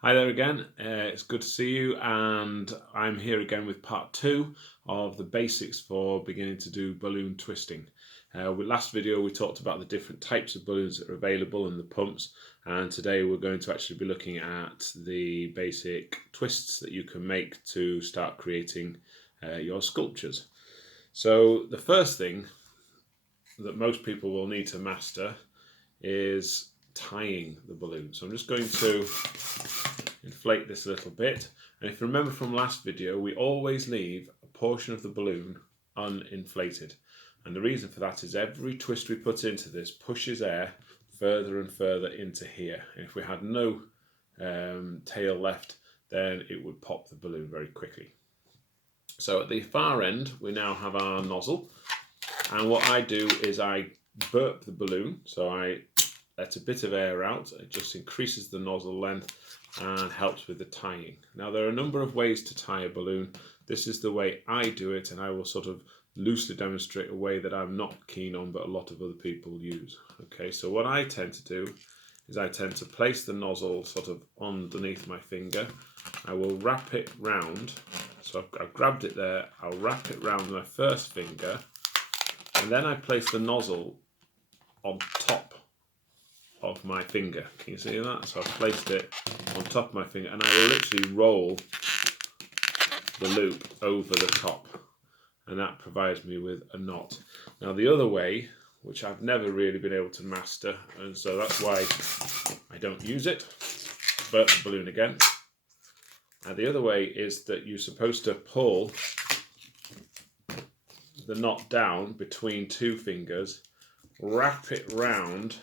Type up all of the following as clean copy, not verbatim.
Hi there again, it's good to see you, and I'm here again with part 2 of the basics for beginning to do balloon twisting. With last video we talked about the different types of balloons that are available and the pumps, and today we're going to actually be looking at the basic twists that you can make to start creating your sculptures. So the first thing that most people will need to master is tying the balloon. So I'm just going to inflate this a little bit, and if you remember from last video, we always leave a portion of the balloon uninflated, and the reason for that is every twist we put into this pushes air further and further into here, and if we had no tail left, then it would pop the balloon very quickly. So at the far end we now have our nozzle, and what I do is I burp the balloon, so I let a bit of air out. It just increases the nozzle length and helps with the tying. Now there are a number of ways to tie a balloon. This is the way I do it, and I will sort of loosely demonstrate a way that I'm not keen on but a lot of other people use. Okay, so what I tend to do is I tend to place the nozzle sort of underneath my finger. I will wrap it round, so I've grabbed it there, I'll wrap it round my first finger, and then I place the nozzle on top of my finger. Can you see that? So I've placed it on top of my finger, and I will literally roll the loop over the top, and that provides me with a knot. Now the other way, which I've never really been able to master, and so that's why I don't use it, burp the balloon again. And the other way is that you're supposed to pull the knot down between two fingers, wrap it round,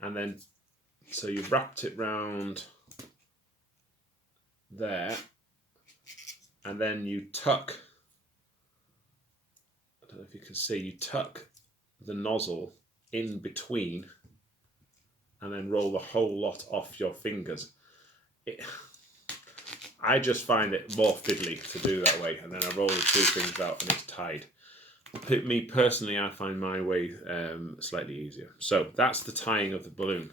and then so you've wrapped it round there, and then you tuck, I don't know if you can see, you tuck the nozzle in between and then roll the whole lot off your fingers. I just find it more fiddly to do that way, and then I roll the two things out and it's tied. Me personally, I find my way slightly easier. So that's the tying of the balloon.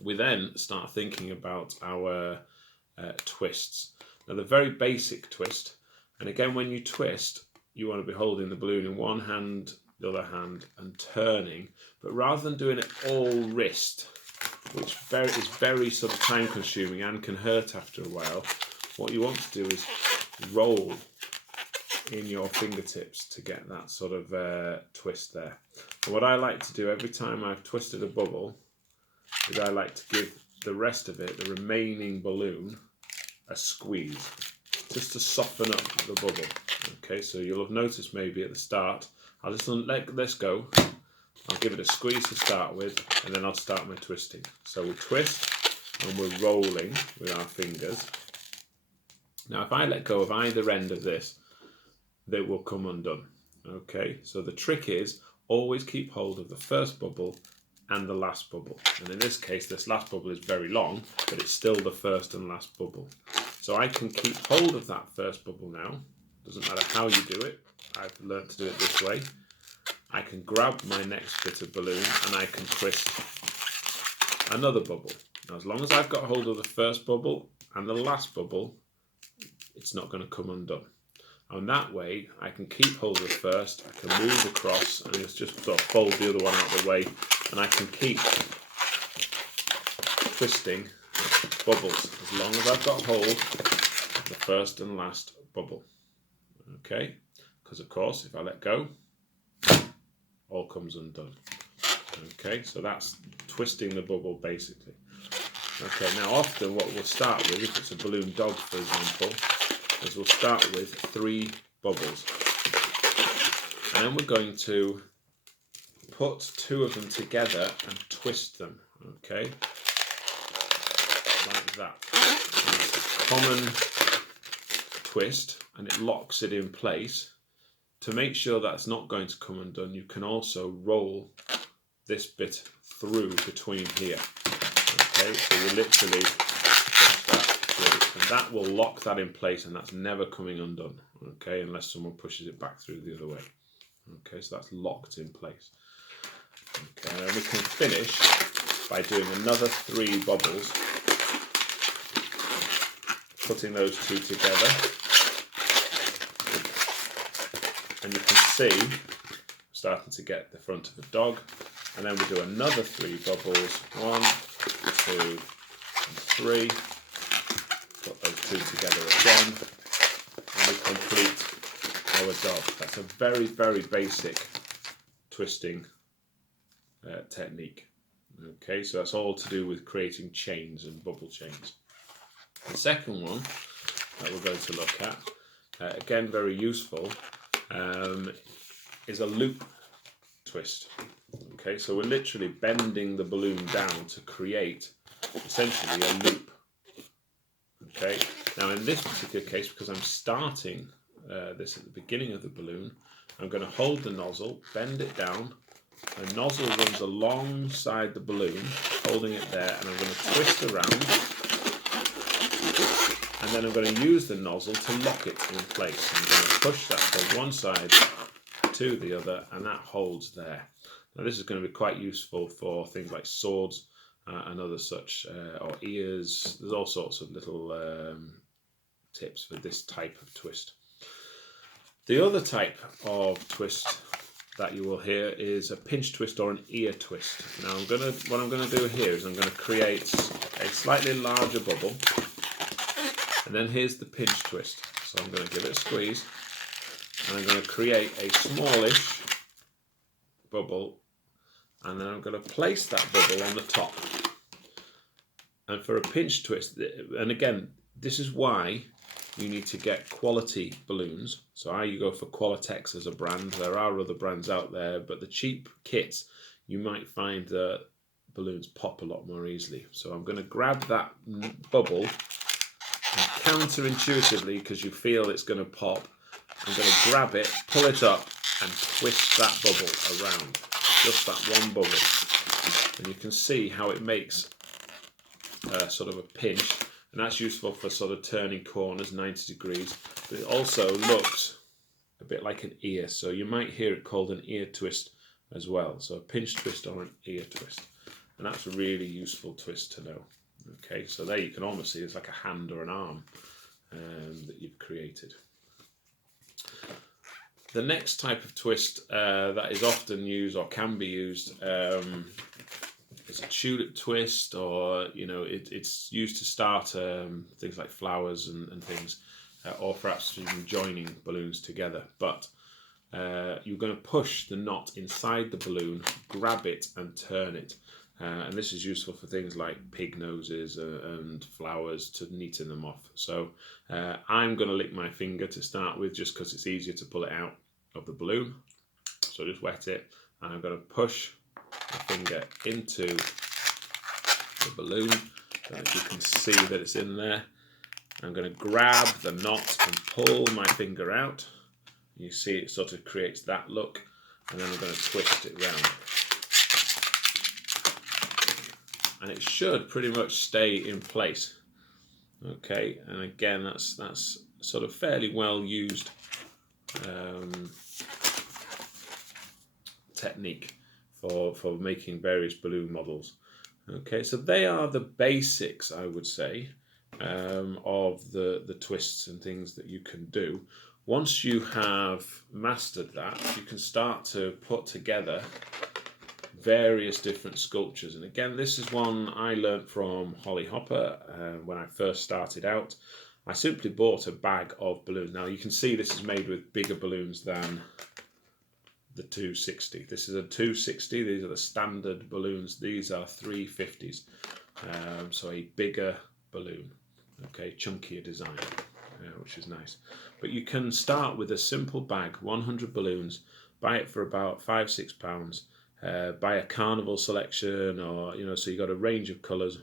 We then start thinking about our twists. Now the very basic twist, and again when you twist, you want to be holding the balloon in one hand, the other hand, and turning, but rather than doing it all wrist, which is very sort of time consuming and can hurt after a while, what you want to do is roll in your fingertips to get that sort of twist there. And what I like to do every time I've twisted a bubble is I like to give the rest of it, the remaining balloon, a squeeze, just to soften up the bubble. Okay, so you'll have noticed maybe at the start, I'll just let this go, I'll give it a squeeze to start with, and then I'll start my twisting. So we twist and we're rolling with our fingers. Now if I let go of either end of this, they will come undone. Okay, so the trick is always keep hold of the first bubble and the last bubble, and in this case this last bubble is very long, but it's still the first and last bubble. So I can keep hold of that first bubble now, doesn't matter how you do it, I've learned to do it this way. I can grab my next bit of balloon and I can twist another bubble. Now as long as I've got hold of the first bubble and the last bubble, it's not going to come undone. And that way I can keep hold of the first, I can move across and just sort of fold the other one out of the way, and I can keep twisting bubbles as long as I've got hold of the first and last bubble. Okay, because of course if I let go, all comes undone. Okay, so that's twisting the bubble basically. Okay, now often what we'll start with, if it's a balloon dog for example, is we'll start with 3 bubbles, and then we're going to put 2 of them together and twist them, okay, like that. It's a common twist and it locks it in place. To make sure that's not going to come undone, you can also roll this bit through between here. Okay, so you literally push that through, and that will lock that in place, and that's never coming undone. Okay, unless someone pushes it back through the other way. Okay, so that's locked in place. Okay, and we can finish by doing another 3 bubbles putting those two together, and you can see starting to get the front of the dog, and then we do another 3 bubbles, 1, 2, and 3, put those two together again, and we complete our dog. That's a very, very basic twisting technique. Okay, so that's all to do with creating chains and bubble chains. The second one that we're going to look at, again very useful, is a loop twist. Okay, so we're literally bending the balloon down to create essentially a loop. Okay, now in this particular case, because I'm starting this at the beginning of the balloon, I'm going to hold the nozzle, bend it down. The nozzle runs alongside the balloon, holding it there, and I'm going to twist around, and then I'm going to use the nozzle to lock it in place. I'm going to push that from one side to the other, and that holds there. Now this is going to be quite useful for things like swords and other such, or ears. There's all sorts of little tips for this type of twist. The other type of twist that you will hear is a pinch twist or an ear twist. Now what I'm going to do here is I'm going to create a slightly larger bubble, and then here's the pinch twist. So I'm going to give it a squeeze, and I'm going to create a smallish bubble, and then I'm going to place that bubble on the top. And for a pinch twist, and again, this is why you need to get quality balloons. So I go for Qualitex as a brand. There are other brands out there, but the cheap kits, you might find that balloons pop a lot more easily. So I'm going to grab that bubble, and counterintuitively, because you feel it's going to pop, I'm going to grab it, pull it up, and twist that bubble around. Just that one bubble. And you can see how it makes sort of a pinch. And that's useful for sort of turning corners 90 degrees, but it also looks a bit like an ear, so you might hear it called an ear twist as well. So a pinch twist or an ear twist, and that's a really useful twist to know. Okay, so there you can almost see it's like a hand or an arm that you've created. The next type of twist that is often used or can be used it's a tulip twist, or it's used to start things like flowers and things, or perhaps even joining balloons together. But you're going to push the knot inside the balloon, grab it and turn it, and this is useful for things like pig noses and flowers, to neaten them off. So I'm going to lick my finger to start with, just because it's easier to pull it out of the balloon. So just wet it, and I'm going to push my finger into the balloon. So as you can see that it's in there, I'm going to grab the knot and pull my finger out. You see it sort of creates that look, and then I'm going to twist it round. And it should pretty much stay in place. Okay, and again, that's sort of fairly well used technique for making various balloon models. Okay, so they are the basics, I would say, of the twists and things that you can do. Once you have mastered that, you can start to put together various different sculptures. And again, this is one I learnt from Holly Hopper when I first started out. I simply bought a bag of balloons. Now you can see this is made with bigger balloons than the 260. This is a 260. These are the standard balloons. These are 350s. So a bigger balloon. Okay, chunkier design, which is nice. But you can start with a simple bag, 100 balloons. Buy it for about £5-6. Buy a carnival selection, or so you got a range of colours,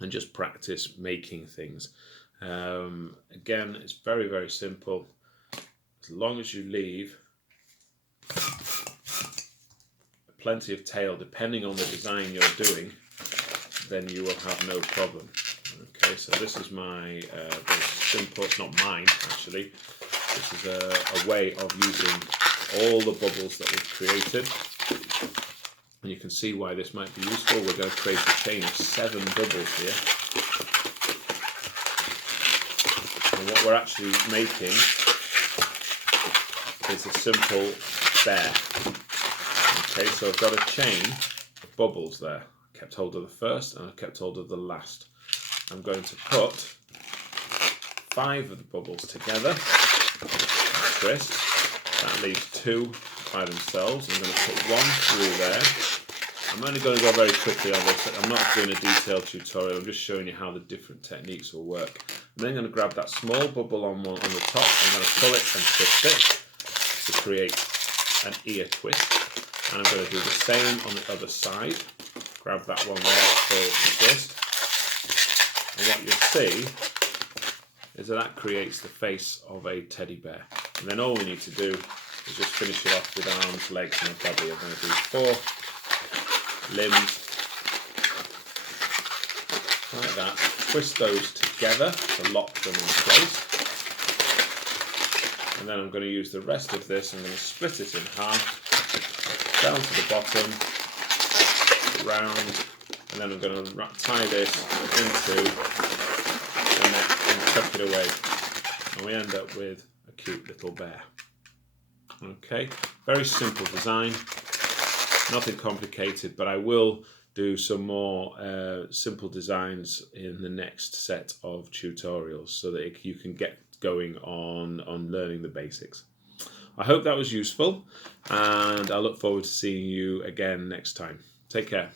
and just practice making things. Again, it's very, very simple. As long as you leave plenty of tail, depending on the design you're doing, then you will have no problem. Okay, so this is my very simple, it's not mine actually, this is a way of using all the bubbles that we've created. And you can see why this might be useful. We're going to create a chain of 7 bubbles here. And what we're actually making is a simple bear. Okay, so I've got a chain of bubbles there. I kept hold of the first and I kept hold of the last. I'm going to put 5 of the bubbles together. Twist. That leaves 2 by themselves. I'm going to put 1 through there. I'm only going to go very quickly on this. I'm not doing a detailed tutorial. I'm just showing you how the different techniques will work. I'm then going to grab that small bubble on the top. I'm going to pull it and twist it to create an ear twist. And I'm going to do the same on the other side. Grab that one there, pull the twist. And what you'll see is that creates the face of a teddy bear. And then all we need to do is just finish it off with arms, legs and a body. I'm going to do 4 limbs like that. Twist those together to lock them in place. And then I'm going to use the rest of this. I'm going to split it in half, down to the bottom, round, and then I'm going to tie this into the neck and tuck it away. And we end up with a cute little bear. Okay, very simple design. Nothing complicated, but I will do some more simple designs in the next set of tutorials so that you can get going on learning the basics. I hope that was useful, and I look forward to seeing you again next time. Take care.